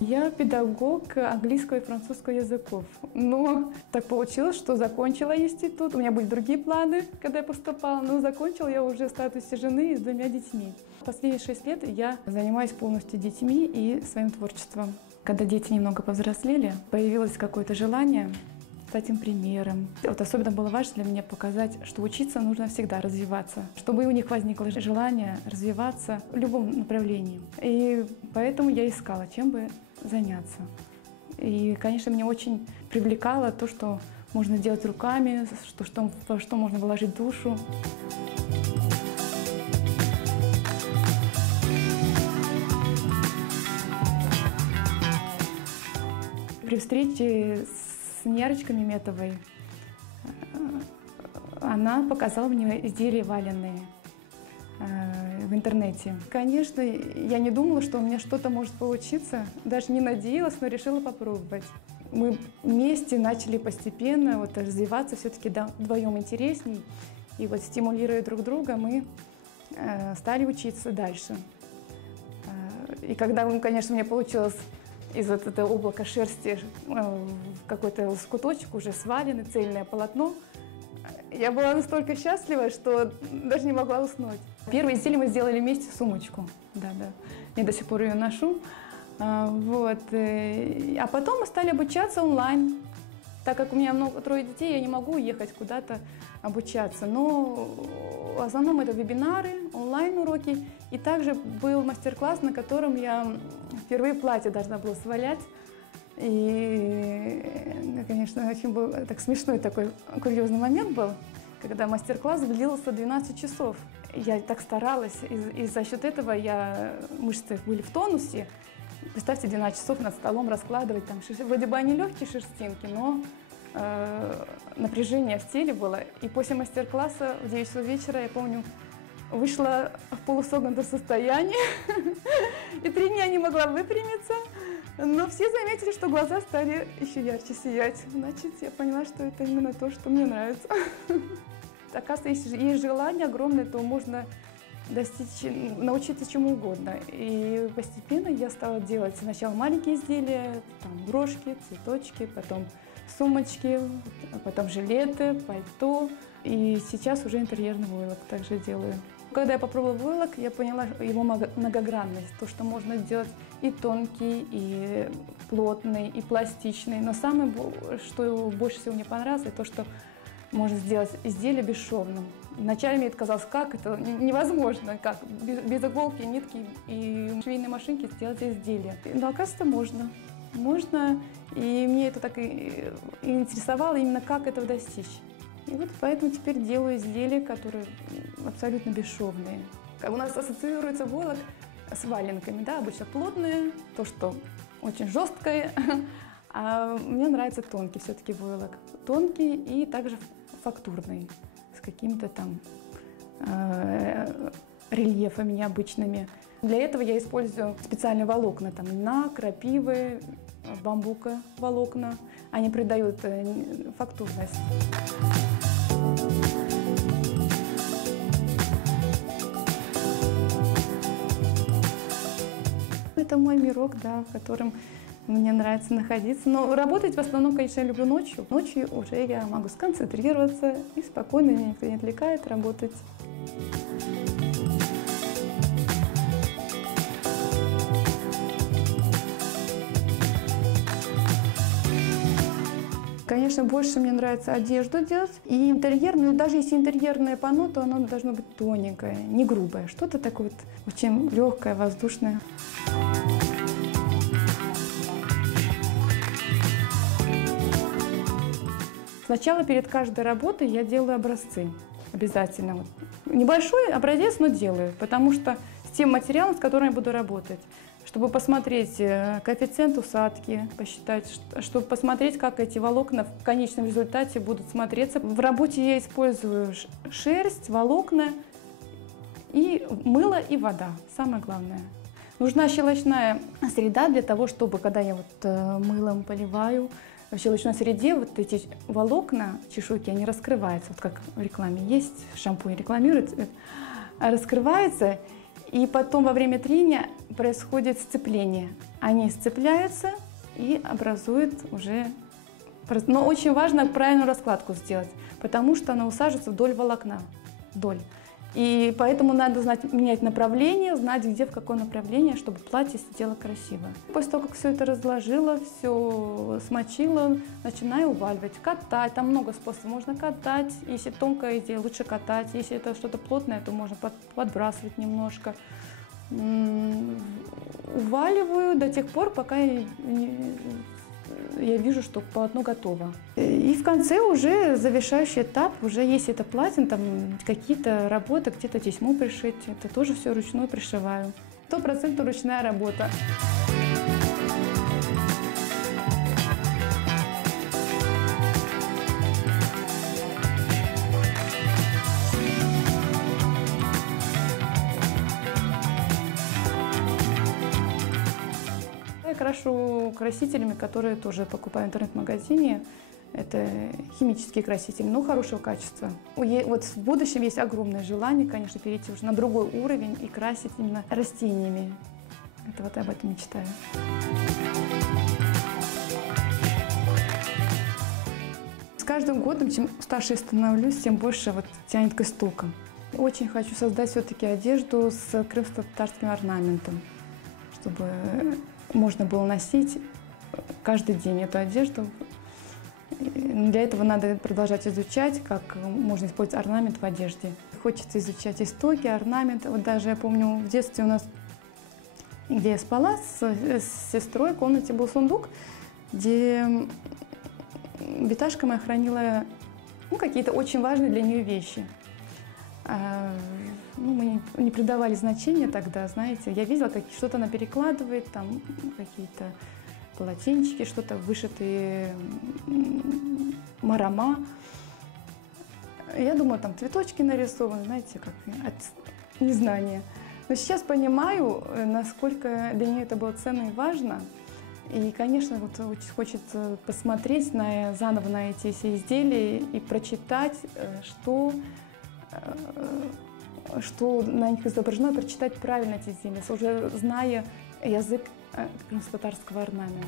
Я педагог английского и французского языков, но так получилось, что закончила институт. У меня были другие планы, когда я поступала, но закончила я уже в статусе жены с 2 детьми. Последние 6 лет я занимаюсь полностью детьми и своим творчеством. Когда дети немного повзрослели, появилось какое-то желание стать им примером. Вот особенно было важно для меня показать, что учиться нужно всегда, развиваться, чтобы у них возникло желание развиваться в любом направлении. И поэтому я искала, чем бы заняться. И, конечно, меня очень привлекало то, что можно делать руками, во что можно вложить душу. При встрече с Нярочкой Меметовой она показала мне изделия валенные в интернете. Конечно, я не думала, что у меня что-то может получиться, даже не надеялась, но решила попробовать. Мы вместе начали постепенно развиваться, все-таки вдвоем интересней. И стимулируя друг друга, мы стали учиться дальше. И когда, конечно, у меня получилось из этого облака шерсти какой-то лоскуточек уже сваленный, цельное полотно, я была настолько счастлива, что даже не могла уснуть. Первое изделие мы сделали вместе, сумочку. Да. Я до сих пор ее ношу. А потом мы стали обучаться онлайн. Так как у меня трое детей, я не могу уехать куда-то обучаться. Но в основном это вебинары, онлайн-уроки. И также был мастер-класс, на котором я впервые платье должна была свалять. И, конечно, очень был так смешной такой курьезный момент был, когда мастер-класс длился 12 часов. Я так старалась, и за счет этого мышцы были в тонусе. Представьте, 12 часов над столом раскладывать, там, вроде бы они легкие шерстинки, но напряжение в теле было. И после мастер-класса в 9 часов вечера, я помню, вышла в полусогнутом состоянии, и 3 дня не могла выпрямиться, но все заметили, что глаза стали еще ярче сиять. Значит, я поняла, что это именно то, что мне нравится. Оказывается, если есть желание огромное, то можно научиться чему угодно. И постепенно я стала делать сначала маленькие изделия, там брошки, цветочки, потом сумочки, потом жилеты, пальто. И сейчас уже интерьерный войлок также делаю. Когда я попробовала войлок, я поняла его многогранность, то, что можно сделать и тонкий, и плотный, и пластичный. Но самое, что больше всего мне понравилось, это то, что можно сделать изделие бесшовным. Вначале мне это казалось, как это невозможно, как без иголки, нитки и швейной машинки сделать изделие. Но оказывается, можно. Можно, и мне это так и интересовало, именно как этого достичь. И поэтому теперь делаю изделия, которые абсолютно бесшовные. У нас ассоциируется войлок с валенками, да, обычно плотные, то, что очень жесткое, а мне нравится тонкий все-таки войлок. Тонкий и также фактурный, с какими-то там рельефами необычными. Для этого я использую специальные волокна, там льна, крапивы, бамбука волокна. Они придают фактурность. Это мой мирок, да, в котором мне нравится находиться. Но работать в основном, конечно, я люблю ночью. Ночью уже я могу сконцентрироваться и спокойно, меня никто не отвлекает, работать. Конечно, больше мне нравится одежду делать и интерьер, но даже если интерьерное панно, то оно должно быть тоненькое, не грубое, что-то такое очень легкое, воздушное. Сначала перед каждой работой я делаю образцы, обязательно. Небольшой образец, но делаю, потому что с тем материалом, с которым я буду работать. Чтобы посмотреть коэффициент усадки, посчитать, чтобы посмотреть, как эти волокна в конечном результате будут смотреться. В работе я использую шерсть, волокна, и мыло и вода, самое главное. Нужна щелочная среда для того, чтобы, когда я мылом поливаю, в щелочной среде эти волокна, чешуйки, они раскрываются, как в рекламе есть, шампунь рекламирует, раскрывается. И потом во время трения происходит сцепление. Они сцепляются и образуют уже... Но очень важно правильную раскладку сделать, потому что она усаживается вдоль волокна. Вдоль. И поэтому надо знать, менять направление, знать, где, в какое направление, чтобы платье сидело красиво. После того, как все это разложила, все смочила, начинаю уваливать, катать. Там много способов. Можно катать, если тонкое изделие, лучше катать. Если это что-то плотное, то можно подбрасывать немножко. Уваливаю до тех пор, пока я вижу, что полотно готово. И в конце уже завершающий этап, уже если это платье, там какие-то работы, где-то тесьму пришить, это тоже все ручной пришиваю. 100% ручная работа. Я крашу красителями, которые тоже покупаю в интернет-магазине. Это химические красители, но хорошего качества. Вот в будущем есть огромное желание, конечно, перейти уже на другой уровень и красить именно растениями. Это вот об этом мечтаю. С каждым годом, чем старше я становлюсь, тем больше вот тянет к истокам. Очень хочу создать все-таки одежду с крымско-татарским орнаментом, чтобы можно было носить каждый день эту одежду. Для этого надо продолжать изучать, как можно использовать орнамент в одежде. Хочется изучать истоки, орнамент. Вот даже я помню, в детстве у нас, где я спала с сестрой, в комнате был сундук, где Виташка моя хранила какие-то очень важные для нее вещи. Мы не придавали значения тогда, знаете. Я видела, как что-то она перекладывает, там какие-то полотенчики, что-то вышитые марама. Я думала, там цветочки нарисованы, знаете, как от незнания. Но сейчас понимаю, насколько для нее это было ценно и важно. И, конечно, вот очень хочется посмотреть заново на эти все изделия и прочитать, что на них изображено, и прочитать правильно эти изделия, уже зная язык крымско-татарского орнамента.